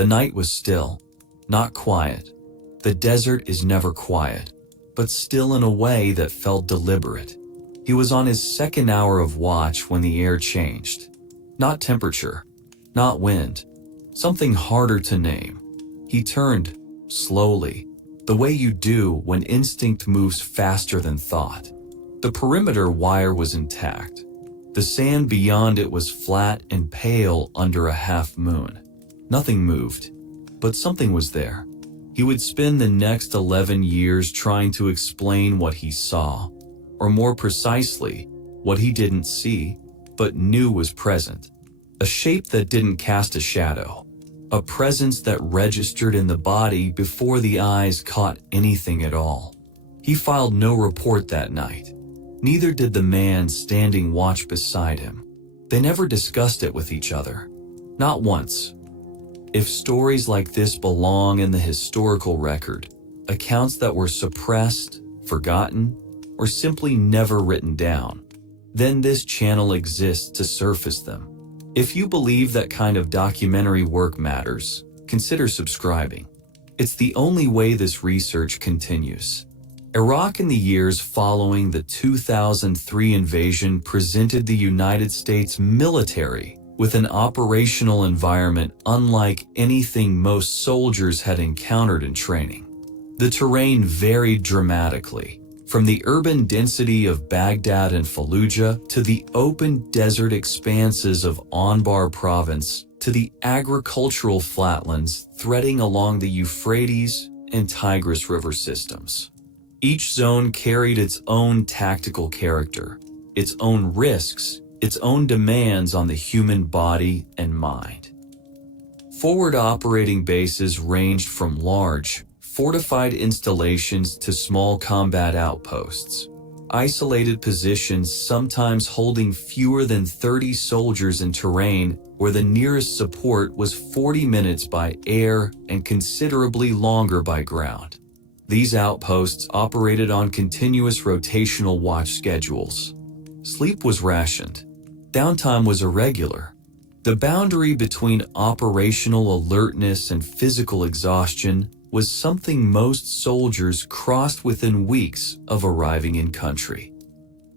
The night was still, not quiet. The desert is never quiet, but still in a way that felt deliberate. He was on his second hour of watch when the air changed. Not temperature, not wind, something harder to name. He turned, slowly, the way you do when instinct moves faster than thought. The perimeter wire was intact. The sand beyond it was flat and pale under a half moon. Nothing moved, but something was there. He would spend the next 11 years trying to explain what he saw, or more precisely, what he didn't see, but knew was present. A shape that didn't cast a shadow. A presence that registered in the body before the eyes caught anything at all. He filed no report that night. Neither did the man standing watch beside him. They never discussed it with each other. Not once. If stories like this belong in the historical record, accounts that were suppressed, forgotten, or simply never written down, then this channel exists to surface them. If you believe that kind of documentary work matters, consider subscribing. It's the only way this research continues. Iraq in the years following the 2003 invasion presented the United States military with an operational environment unlike anything most soldiers had encountered in training. The terrain varied dramatically, from the urban density of Baghdad and Fallujah to the open desert expanses of Anbar province to the agricultural flatlands threading along the Euphrates and Tigris river systems. Each zone carried its own tactical character, its own risks, its own demands on the human body and mind. Forward operating bases ranged from large, fortified installations to small combat outposts. Isolated positions sometimes holding fewer than 30 soldiers in terrain where the nearest support was 40 minutes by air and considerably longer by ground. These outposts operated on continuous rotational watch schedules. Sleep was rationed. Downtime was irregular. The boundary between operational alertness and physical exhaustion was something most soldiers crossed within weeks of arriving in country.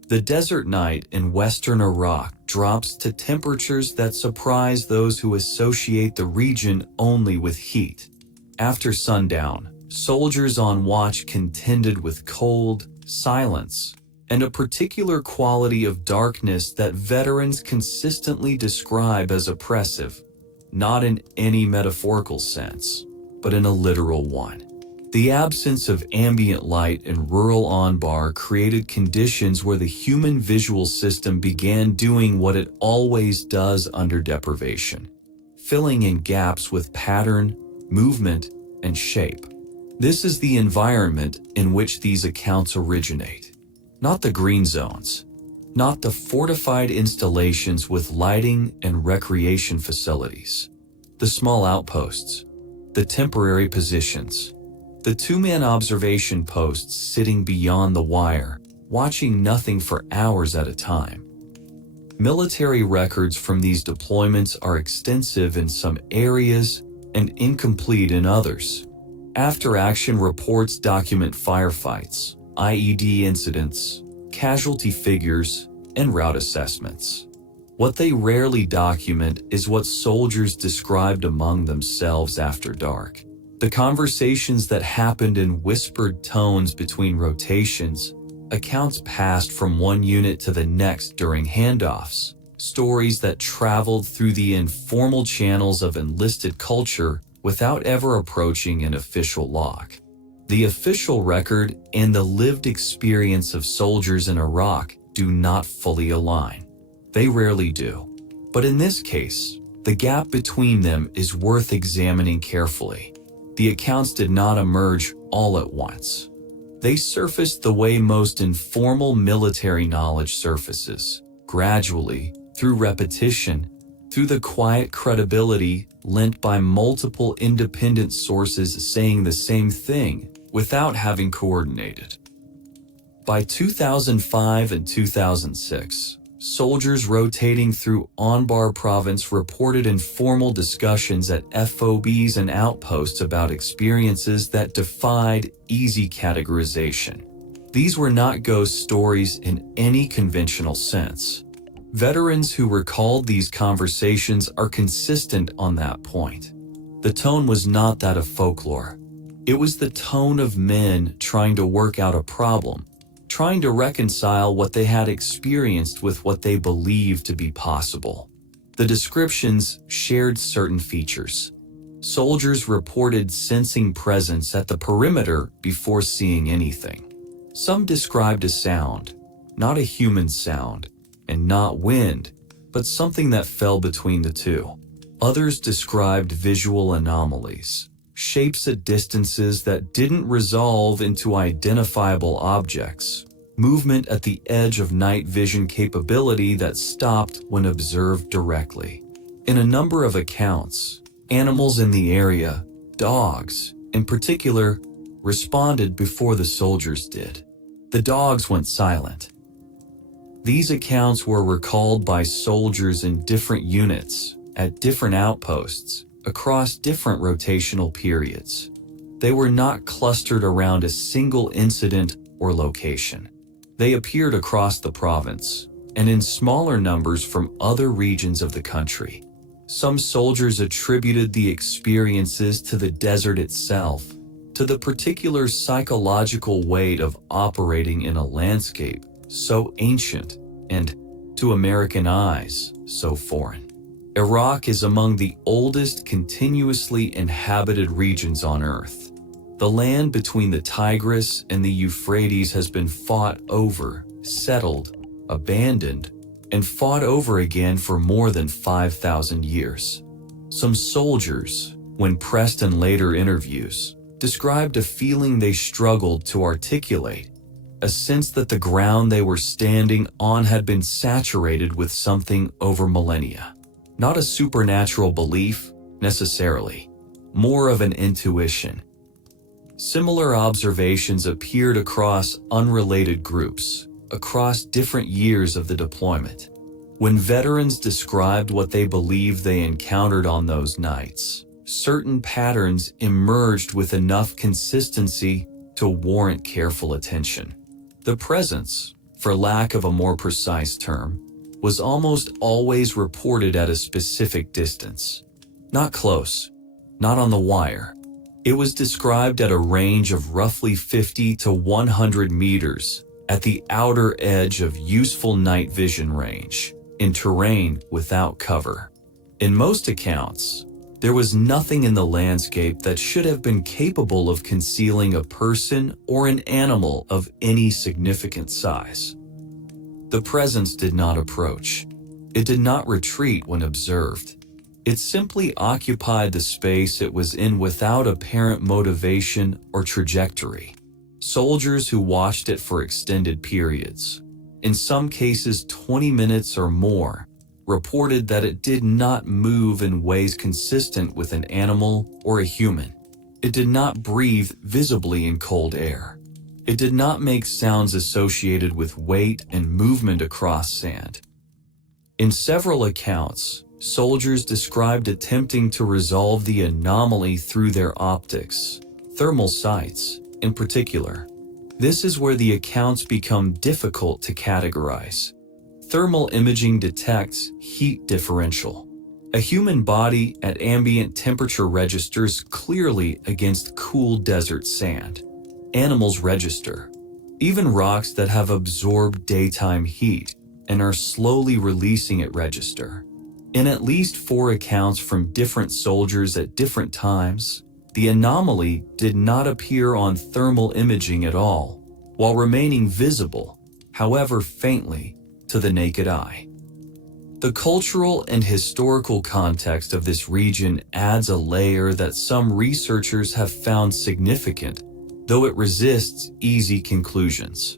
The desert night in western Iraq drops to temperatures that surprise those who associate the region only with heat. After sundown, soldiers on watch contended with cold, silence, and a particular quality of darkness that veterans consistently describe as oppressive, not in any metaphorical sense, but in a literal one. The absence of ambient light in rural Anbar created conditions where the human visual system began doing what it always does under deprivation, filling in gaps with pattern, movement, and shape. This is the environment in which these accounts originate. Not the green zones, not the fortified installations with lighting and recreation facilities, the small outposts, the temporary positions, the two-man observation posts sitting beyond the wire, watching nothing for hours at a time. Military records from these deployments are extensive in some areas and incomplete in others. After-action reports document firefights, IED incidents, casualty figures, and route assessments. What they rarely document is what soldiers described among themselves after dark. The conversations that happened in whispered tones between rotations, accounts passed from one unit to the next during handoffs, stories that traveled through the informal channels of enlisted culture without ever approaching an official log. The official record and the lived experience of soldiers in Iraq do not fully align. They rarely do. But in this case, the gap between them is worth examining carefully. The accounts did not emerge all at once. They surfaced the way most informal military knowledge surfaces, gradually, through repetition, through the quiet credibility lent by multiple independent sources saying the same thing without having coordinated. By 2005 and 2006, Soldiers rotating through Anbar province reported informal discussions at FOBs and outposts about experiences that defied easy categorization. These were not ghost stories in any conventional sense. Veterans who recalled these conversations are consistent on that point. The tone was not that of folklore. It was the tone of men trying to work out a problem, trying to reconcile what they had experienced with what they believed to be possible. The descriptions shared certain features. Soldiers reported sensing presence at the perimeter before seeing anything. Some described a sound, not a human sound, and not wind, but something that fell between the two. Others described visual anomalies, shapes at distances that didn't resolve into identifiable objects, movement at the edge of night vision capability that stopped when observed directly. In a number of accounts, animals in the area, dogs in particular, responded before the soldiers did. The dogs went silent. These accounts were recalled by soldiers in different units, at different outposts, across different rotational periods. They were not clustered around a single incident or location. They appeared across the province, and in smaller numbers from other regions of the country. Some soldiers attributed the experiences to the desert itself, to the particular psychological weight of operating in a landscape so ancient and, to American eyes, so foreign. Iraq is among the oldest continuously inhabited regions on Earth. The land between the Tigris and the Euphrates has been fought over, settled, abandoned, and fought over again for more than 5,000 years. Some soldiers, when pressed in later interviews, described a feeling they struggled to articulate, a sense that the ground they were standing on had been saturated with something over millennia. Not a supernatural belief, necessarily, more of an intuition. Similar observations appeared across unrelated groups, across different years of the deployment. When veterans described what they believed they encountered on those nights, certain patterns emerged with enough consistency to warrant careful attention. The presence, for lack of a more precise term, was almost always reported at a specific distance. Not close, not on the wire. It was described at a range of roughly 50 to 100 meters at the outer edge of useful night vision range, in terrain without cover. In most accounts, there was nothing in the landscape that should have been capable of concealing a person or an animal of any significant size. The presence did not approach. It did not retreat when observed. It simply occupied the space it was in without apparent motivation or trajectory. Soldiers who watched it for extended periods, in some cases 20 minutes or more, reported that it did not move in ways consistent with an animal or a human. It did not breathe visibly in cold air. It did not make sounds associated with weight and movement across sand. In several accounts, soldiers described attempting to resolve the anomaly through their optics, thermal sights in particular. This is where the accounts become difficult to categorize. Thermal imaging detects heat differential. A human body at ambient temperature registers clearly against cool desert sand. Animals register. Even rocks that have absorbed daytime heat and are slowly releasing it register. In at least 4 accounts from different soldiers at different times, the anomaly did not appear on thermal imaging at all, while remaining visible, however faintly, to the naked eye. The cultural and historical context of this region adds a layer that some researchers have found significant, though it resists easy conclusions.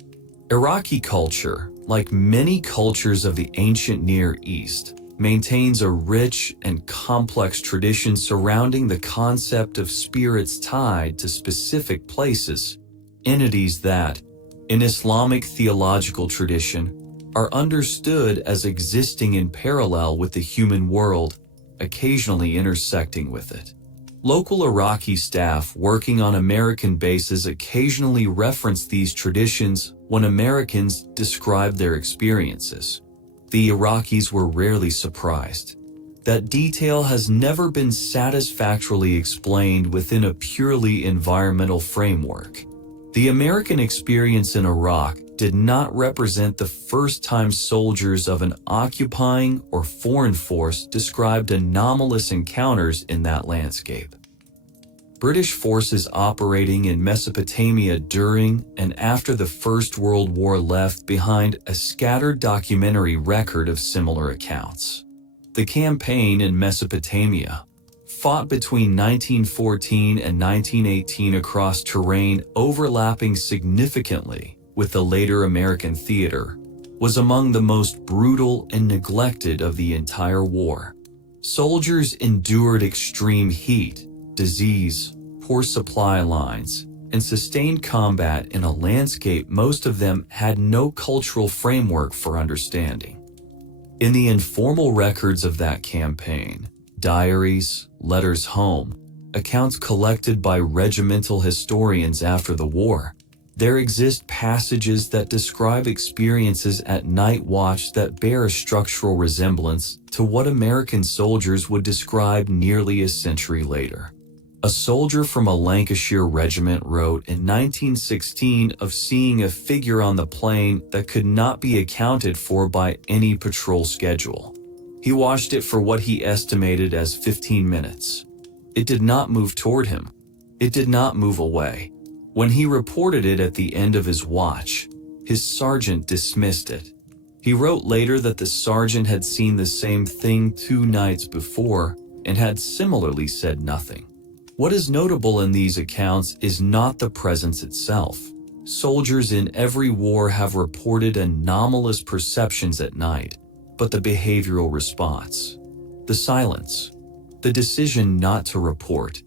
Iraqi culture, like many cultures of the ancient Near East, maintains a rich and complex tradition surrounding the concept of spirits tied to specific places, entities that, in Islamic theological tradition, are understood as existing in parallel with the human world, occasionally intersecting with it. Local Iraqi staff working on American bases occasionally reference these traditions when Americans describe their experiences. The Iraqis were rarely surprised. That detail has never been satisfactorily explained within a purely environmental framework. The American experience in Iraq did not represent the first time soldiers of an occupying or foreign force described anomalous encounters in that landscape. British forces operating in Mesopotamia during and after the First World War left behind a scattered documentary record of similar accounts. The campaign in Mesopotamia, fought between 1914 and 1918 across terrain overlapping significantly with the later American theater, was among the most brutal and neglected of the entire war. Soldiers endured extreme heat, disease, poor supply lines, and sustained combat in a landscape most of them had no cultural framework for understanding. In the informal records of that campaign, diaries, letters home, accounts collected by regimental historians after the war, there exist passages that describe experiences at night watch that bear a structural resemblance to what American soldiers would describe nearly a century later. A soldier from a Lancashire regiment wrote in 1916 of seeing a figure on the plain that could not be accounted for by any patrol schedule. He watched it for what he estimated as 15 minutes. It did not move toward him. It did not move away. When he reported it at the end of his watch, his sergeant dismissed it. He wrote later that the sergeant had seen the same thing 2 nights before and had similarly said nothing. What is notable in these accounts is not the presence itself. Soldiers in every war have reported anomalous perceptions at night, but the behavioral response, the silence, the decision not to report,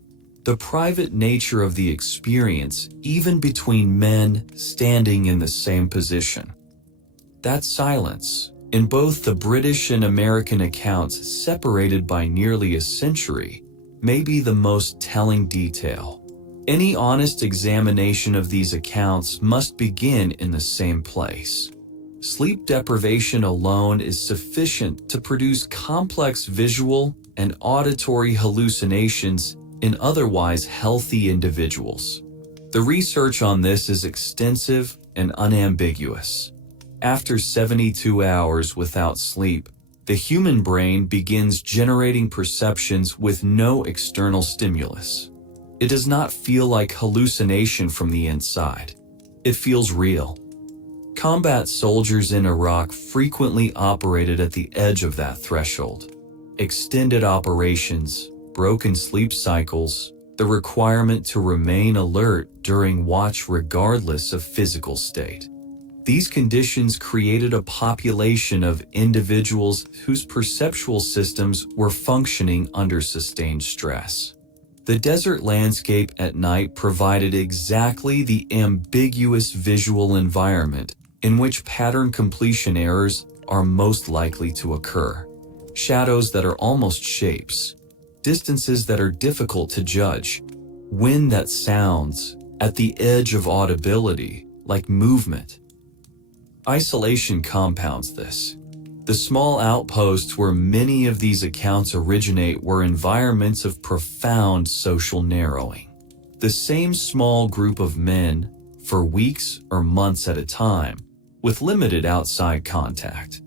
the private nature of the experience even between men standing in the same position. That silence, in both the British and American accounts separated by nearly a century, may be the most telling detail. Any honest examination of these accounts must begin in the same place. Sleep deprivation alone is sufficient to produce complex visual and auditory hallucinations in otherwise healthy individuals. The research on this is extensive and unambiguous. After 72 hours without sleep, the human brain begins generating perceptions with no external stimulus. It does not feel like hallucination from the inside. It feels real. Combat soldiers in Iraq frequently operated at the edge of that threshold. Extended operations, broken sleep cycles, the requirement to remain alert during watch regardless of physical state. These conditions created a population of individuals whose perceptual systems were functioning under sustained stress. The desert landscape at night provided exactly the ambiguous visual environment in which pattern completion errors are most likely to occur. Shadows that are almost shapes, distances that are difficult to judge, wind that sounds at the edge of audibility like movement. Isolation compounds this. The small outposts where many of these accounts originate were environments of profound social narrowing. The same small group of men, for weeks or months at a time, with limited outside contact.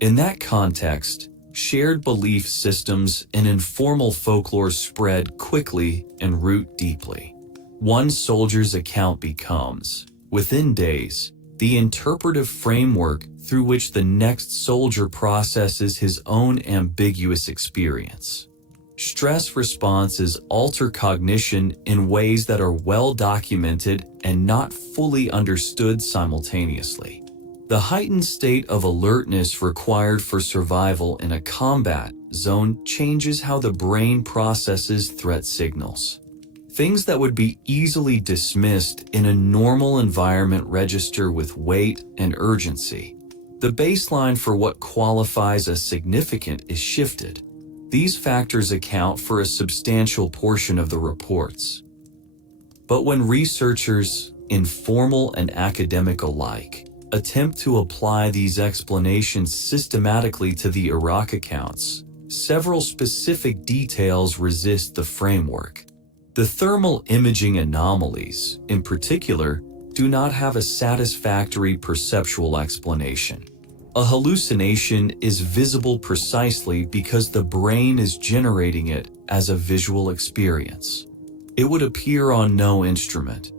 In that context, shared belief systems and informal folklore spread quickly and root deeply. One soldier's account becomes, within days, the interpretive framework through which the next soldier processes his own ambiguous experience. Stress responses alter cognition in ways that are well documented and not fully understood simultaneously. The heightened state of alertness required for survival in a combat zone changes how the brain processes threat signals. Things that would be easily dismissed in a normal environment register with weight and urgency. The baseline for what qualifies as significant is shifted. These factors account for a substantial portion of the reports. But when researchers, informal and academic alike, attempt to apply these explanations systematically to the Iraq accounts, several specific details resist the framework. The thermal imaging anomalies, in particular, do not have a satisfactory perceptual explanation. A hallucination is visible precisely because the brain is generating it as a visual experience. It would appear on no instrument,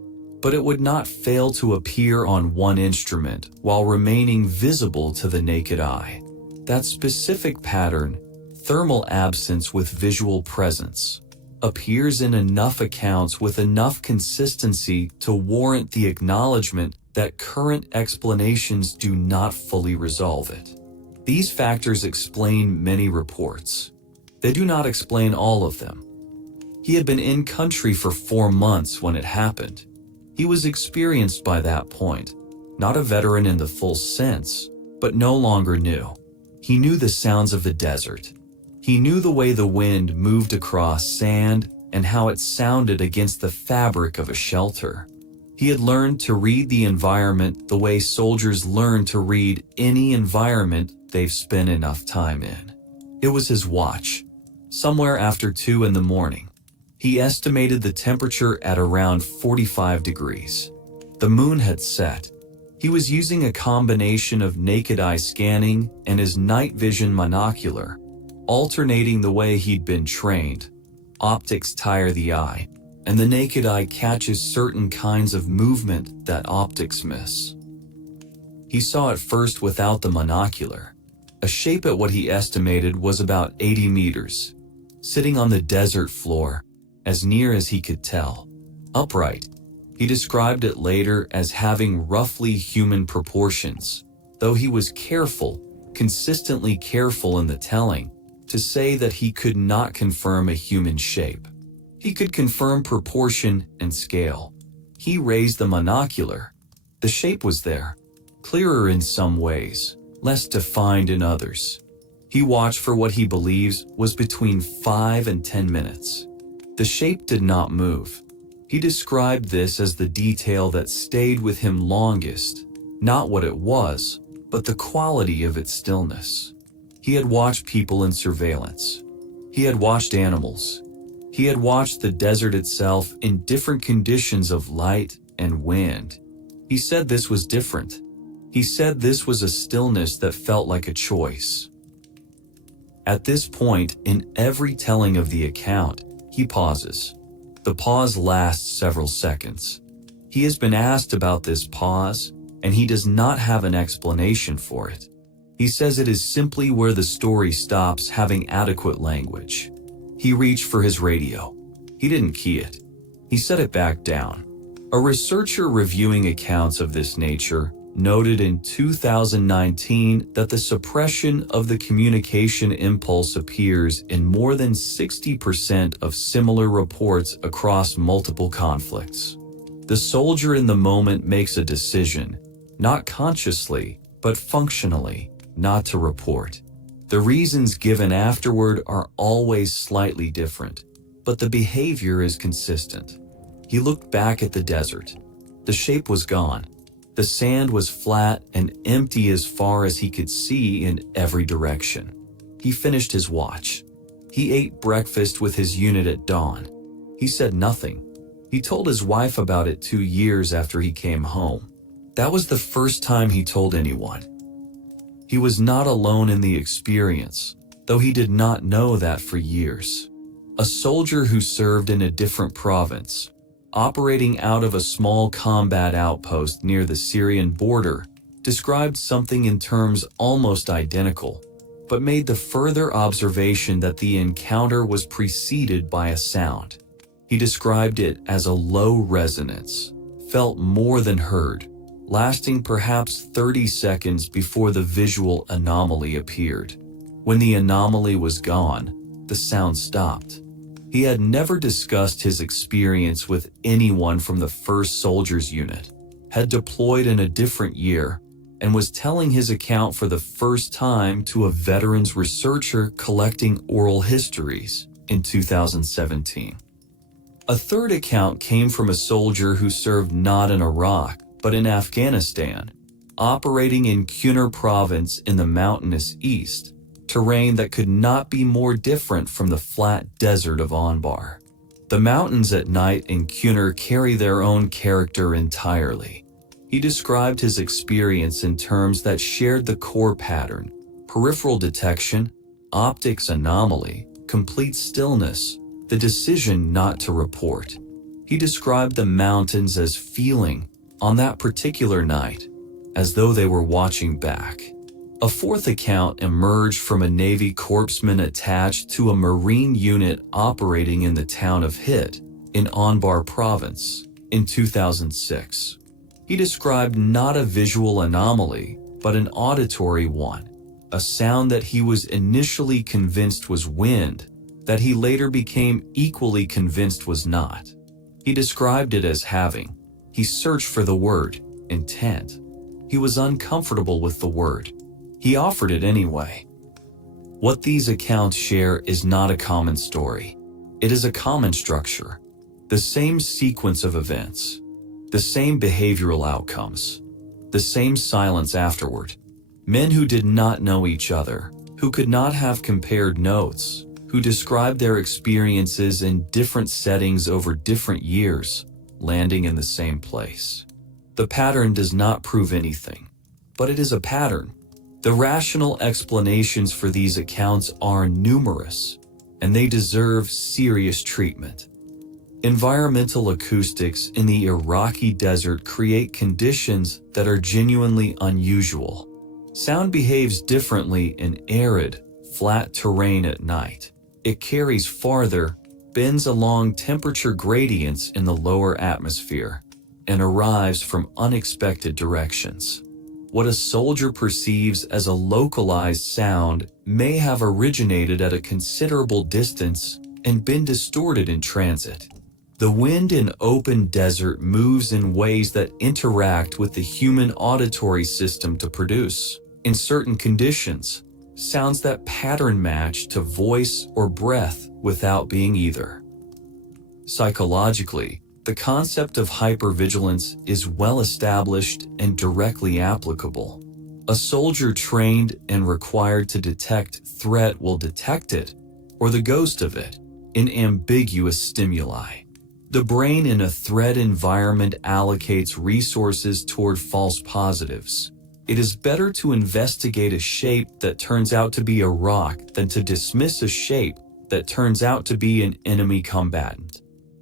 but it would not fail to appear on one instrument while remaining visible to the naked eye. That specific pattern, thermal absence with visual presence, appears in enough accounts with enough consistency to warrant the acknowledgement that current explanations do not fully resolve it. These factors explain many reports. They do not explain all of them. He had been in country for 4 months when it happened. He was experienced by that point, not a veteran in the full sense, but no longer new. He knew the sounds of the desert. He knew the way the wind moved across sand and how it sounded against the fabric of a shelter. He had learned to read the environment the way soldiers learn to read any environment they've spent enough time in. It was his watch, somewhere after 2 in the morning. He estimated the temperature at around 45 degrees. The moon had set. He was using a combination of naked eye scanning and his night vision monocular, alternating the way he'd been trained. Optics tire the eye, and the naked eye catches certain kinds of movement that optics miss. He saw it first without the monocular, a shape at what he estimated was about 80 meters, sitting on the desert floor, as near as he could tell. Upright. He described it later as having roughly human proportions, though he was careful, consistently careful in the telling, to say that he could not confirm a human shape. He could confirm proportion and scale. He raised the monocular. The shape was there, clearer in some ways, less defined in others. He watched for what he believes was between 5 and 10 minutes. The shape did not move. He described this as the detail that stayed with him longest, not what it was, but the quality of its stillness. He had watched people in surveillance. He had watched animals. He had watched the desert itself in different conditions of light and wind. He said this was different. He said this was a stillness that felt like a choice. At this point in every telling of the account, he pauses. The pause lasts several seconds. He has been asked about this pause, and he does not have an explanation for it. He says it is simply where the story stops having adequate language. He reached for his radio. He didn't key it. He set it back down. A researcher reviewing accounts of this nature noted in 2019 that the suppression of the communication impulse appears in more than 60% of similar reports across multiple conflicts. The soldier in the moment makes a decision, not consciously, but functionally, not to report. The reasons given afterward are always slightly different, but the behavior is consistent. He looked back at the desert. The shape was gone. The sand was flat and empty as far as he could see in every direction. He finished his watch. He ate breakfast with his unit at dawn. He said nothing. He told his wife about it 2 years after he came home. That was the first time he told anyone. He was not alone in the experience, though he did not know that for years. A soldier who served in a different province, operating out of a small combat outpost near the Syrian border, described something in terms almost identical, but made the further observation that the encounter was preceded by a sound. He described it as a low resonance, felt more than heard, lasting perhaps 30 seconds before the visual anomaly appeared. When the anomaly was gone, the sound stopped. He had never discussed his experience with anyone from the 1st Soldiers Unit, had deployed in a different year, and was telling his account for the first time to a veterans researcher collecting oral histories in 2017. A third account came from a soldier who served not in Iraq, but in Afghanistan, operating in Kunar province in the mountainous east, terrain that could not be more different from the flat desert of Anbar. The mountains at night in Kunar carry their own character entirely. He described his experience in terms that shared the core pattern: peripheral detection, optics anomaly, complete stillness, the decision not to report. He described the mountains as feeling, on that particular night, as though they were watching back. A fourth account emerged from a Navy corpsman attached to a Marine unit operating in the town of Hit, in Anbar province, in 2006. He described not a visual anomaly, but an auditory one, a sound that he was initially convinced was wind, that he later became equally convinced was not. He described it as having. He searched for the word, intent. He was uncomfortable with the word. He offered it anyway. What these accounts share is not a common story. It is a common structure, the same sequence of events, the same behavioral outcomes, the same silence afterward. Men who did not know each other, who could not have compared notes, who described their experiences in different settings over different years, landing in the same place. The pattern does not prove anything, but it is a pattern. The rational explanations for these accounts are numerous, and they deserve serious treatment. Environmental acoustics in the Iraqi desert create conditions that are genuinely unusual. Sound behaves differently in arid, flat terrain at night. It carries farther, bends along temperature gradients in the lower atmosphere, and arrives from unexpected directions. What a soldier perceives as a localized sound may have originated at a considerable distance and been distorted in transit. The wind in open desert moves in ways that interact with the human auditory system to produce, in certain conditions, sounds that pattern match to voice or breath without being either. Psychologically, the concept of hypervigilance is well established and directly applicable. A soldier trained and required to detect threat will detect it, or the ghost of it, in ambiguous stimuli. The brain in a threat environment allocates resources toward false positives. It is better to investigate a shape that turns out to be a rock than to dismiss a shape that turns out to be an enemy combatant.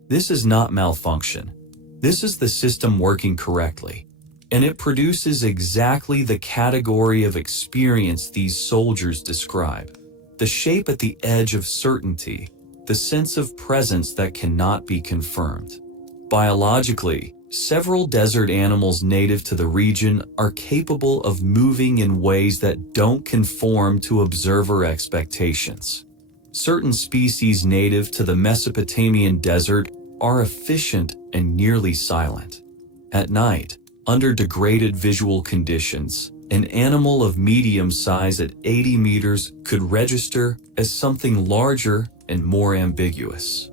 This is not malfunction. This is the system working correctly, and it produces exactly the category of experience these soldiers describe. The shape at the edge of certainty, the sense of presence that cannot be confirmed. Biologically, several desert animals native to the region are capable of moving in ways that don't conform to observer expectations. Certain species native to the Mesopotamian desert are efficient and nearly silent. At night, under degraded visual conditions, an animal of medium size at 80 meters could register as something larger and more ambiguous.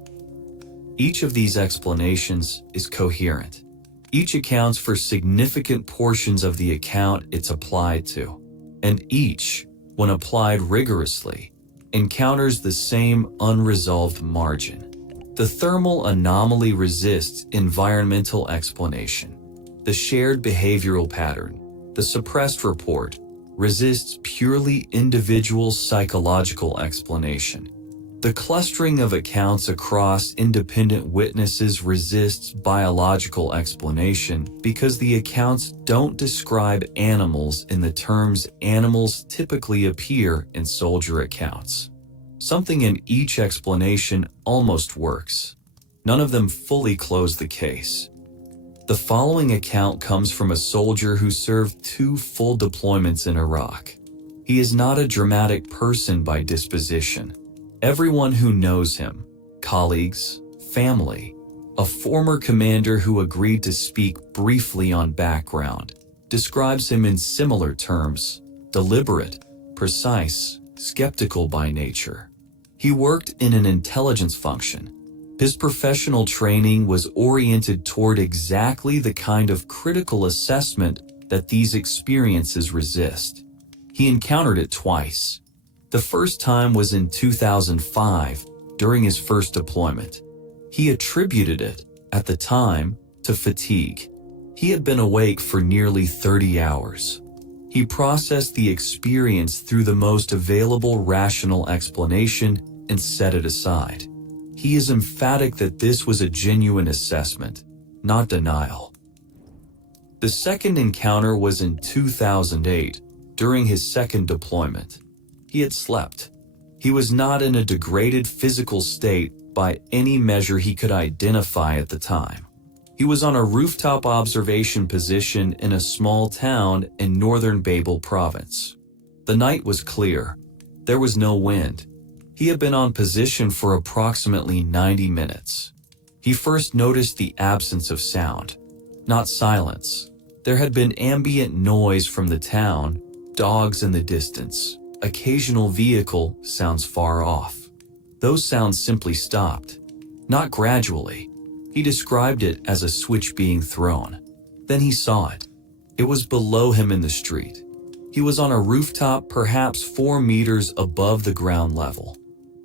Each of these explanations is coherent. Each accounts for significant portions of the account it's applied to, and each, when applied rigorously, encounters the same unresolved margin. The thermal anomaly resists environmental explanation. The shared behavioral pattern, the suppressed report, resists purely individual psychological explanation. The clustering of accounts across independent witnesses resists biological explanation because the accounts don't describe animals in the terms animals typically appear in soldier accounts. Something in each explanation almost works. None of them fully close the case. The following account comes from a soldier who served 2 full deployments in Iraq. He is not a dramatic person by disposition. Everyone who knows him, colleagues, family, a former commander who agreed to speak briefly on background, describes him in similar terms: deliberate, precise, skeptical by nature. He worked in an intelligence function. His professional training was oriented toward exactly the kind of critical assessment that these experiences resist. He encountered it twice. The first time was in 2005, during his first deployment. He attributed it, at the time, to fatigue. He had been awake for nearly 30 hours. He processed the experience through the most available rational explanation and set it aside. He is emphatic that this was a genuine assessment, not denial. The second encounter was in 2008, during his second deployment. He had slept. He was not in a degraded physical state by any measure he could identify at the time. He was on a rooftop observation position in a small town in northern Babel province. The night was clear. There was no wind. He had been on position for approximately 90 minutes. He first noticed the absence of sound, not silence. There had been ambient noise from the town, dogs in the distance, occasional vehicle sounds far off. Those sounds simply stopped, not gradually. He described it as a switch being thrown. Then he saw it. It was below him in the street. He was on a rooftop perhaps 4 meters above the ground level.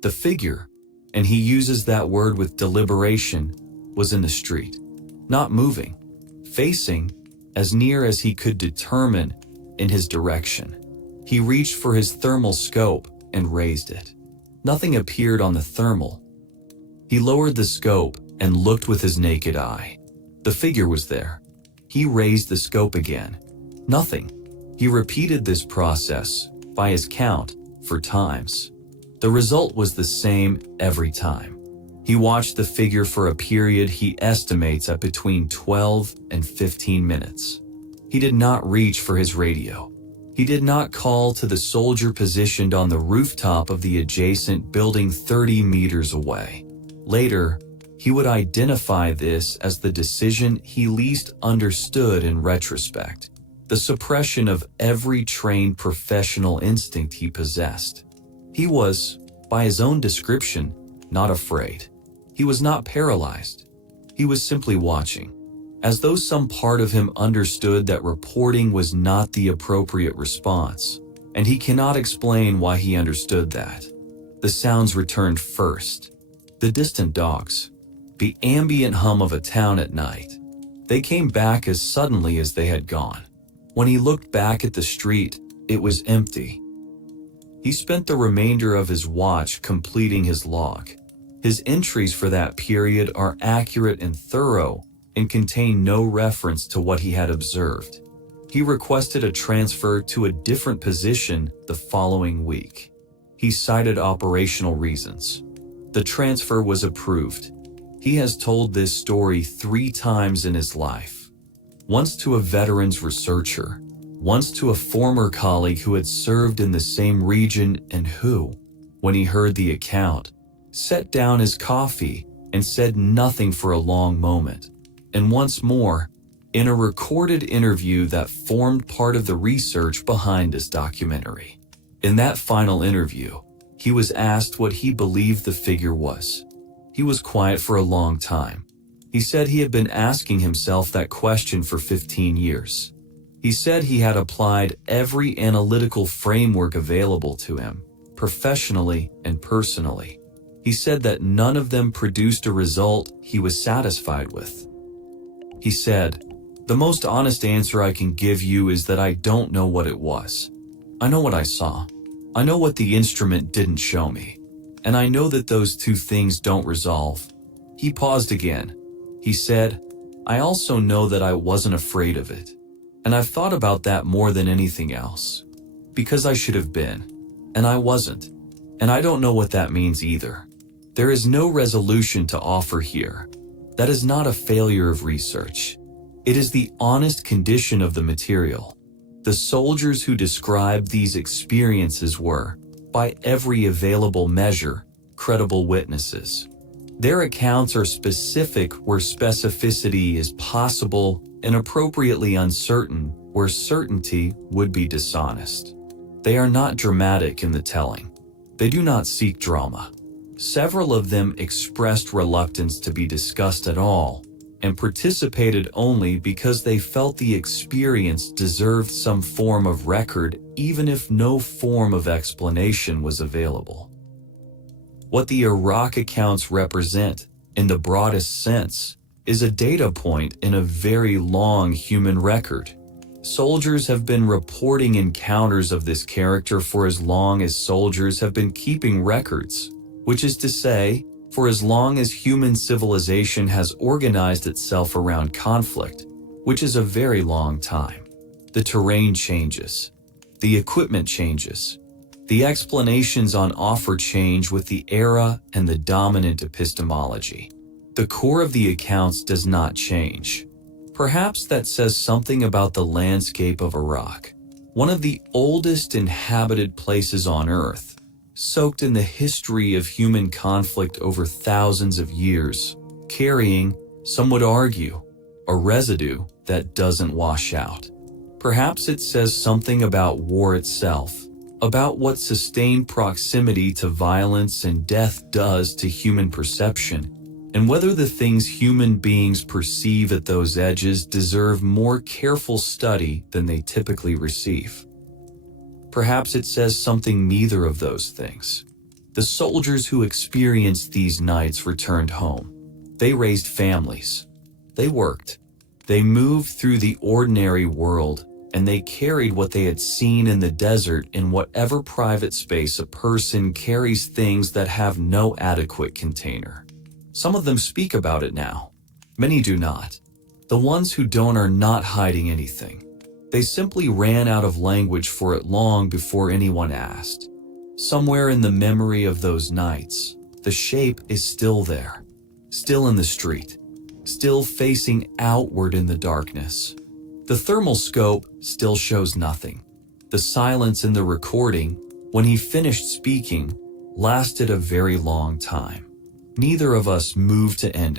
The figure, and he uses that word with deliberation, was in the street, not moving, facing, as near as he could determine, in his direction. He reached for his thermal scope and raised it. Nothing appeared on the thermal. He lowered the scope and looked with his naked eye. The figure was there. He raised the scope again. Nothing. He repeated this process, by his count, for times. The result was the same every time. He watched the figure for a period he estimates at between 12 and 15 minutes. He did not reach for his radio. He did not call to the soldier positioned on the rooftop of the adjacent building 30 meters away. Later, he would identify this as the decision he least understood in retrospect, the suppression of every trained professional instinct he possessed. He was, by his own description, not afraid. He was not paralyzed. He was simply watching, as though some part of him understood that reporting was not the appropriate response, and he cannot explain why he understood that. The sounds returned first. The distant dogs. The ambient hum of a town at night. They came back as suddenly as they had gone. When he looked back at the street, it was empty. He spent the remainder of his watch completing his log. His entries for that period are accurate and thorough and contain no reference to what he had observed. He requested a transfer to a different position the following week. He cited operational reasons. The transfer was approved. He has told this story 3 times in his life. Once to a veterans researcher, once to a former colleague who had served in the same region and who, when he heard the account, set down his coffee and said nothing for a long moment, and once more, in a recorded interview that formed part of the research behind this documentary. In that final interview, he was asked what he believed the figure was. He was quiet for a long time. He said he had been asking himself that question for 15 years. He said he had applied every analytical framework available to him, professionally and personally. He said that none of them produced a result he was satisfied with. He said, "The most honest answer I can give you is that I don't know what it was. I know what I saw. I know what the instrument didn't show me. And I know that those 2 things don't resolve." He paused again. He said, "I also know that I wasn't afraid of it. And I've thought about that more than anything else. Because I should have been. And I wasn't. And I don't know what that means either. There is no resolution to offer here. That is not a failure of research. It is the honest condition of the material. The soldiers who described these experiences were, by every available measure, credible witnesses. Their accounts are specific where specificity is possible and appropriately uncertain where certainty would be dishonest. They are not dramatic in the telling. They do not seek drama. Several of them expressed reluctance to be discussed at all, and participated only because they felt the experience deserved some form of record even if no form of explanation was available. What the Iraq accounts represent, in the broadest sense, is a data point in a very long human record. Soldiers have been reporting encounters of this character for as long as soldiers have been keeping records, which is to say, for as long as human civilization has organized itself around conflict, which is a very long time. The terrain changes. The equipment changes. The explanations on offer change with the era and the dominant epistemology. The core of the accounts does not change. Perhaps that says something about the landscape of Iraq, one of the oldest inhabited places on Earth, soaked in the history of human conflict over thousands of years, carrying, some would argue, a residue that doesn't wash out. Perhaps it says something about war itself, about what sustained proximity to violence and death does to human perception, and whether the things human beings perceive at those edges deserve more careful study than they typically receive. Perhaps it says something neither of those things. The soldiers who experienced these nights returned home. They raised families. They worked. They moved through the ordinary world, and they carried what they had seen in the desert in whatever private space a person carries things that have no adequate container. Some of them speak about it now. Many do not. The ones who don't are not hiding anything. They simply ran out of language for it long before anyone asked. Somewhere in the memory of those nights, the shape is still there, still in the street, still facing outward in the darkness. The thermal scope still shows nothing. The silence in the recording, when he finished speaking, lasted a very long time. Neither of us moved to end it.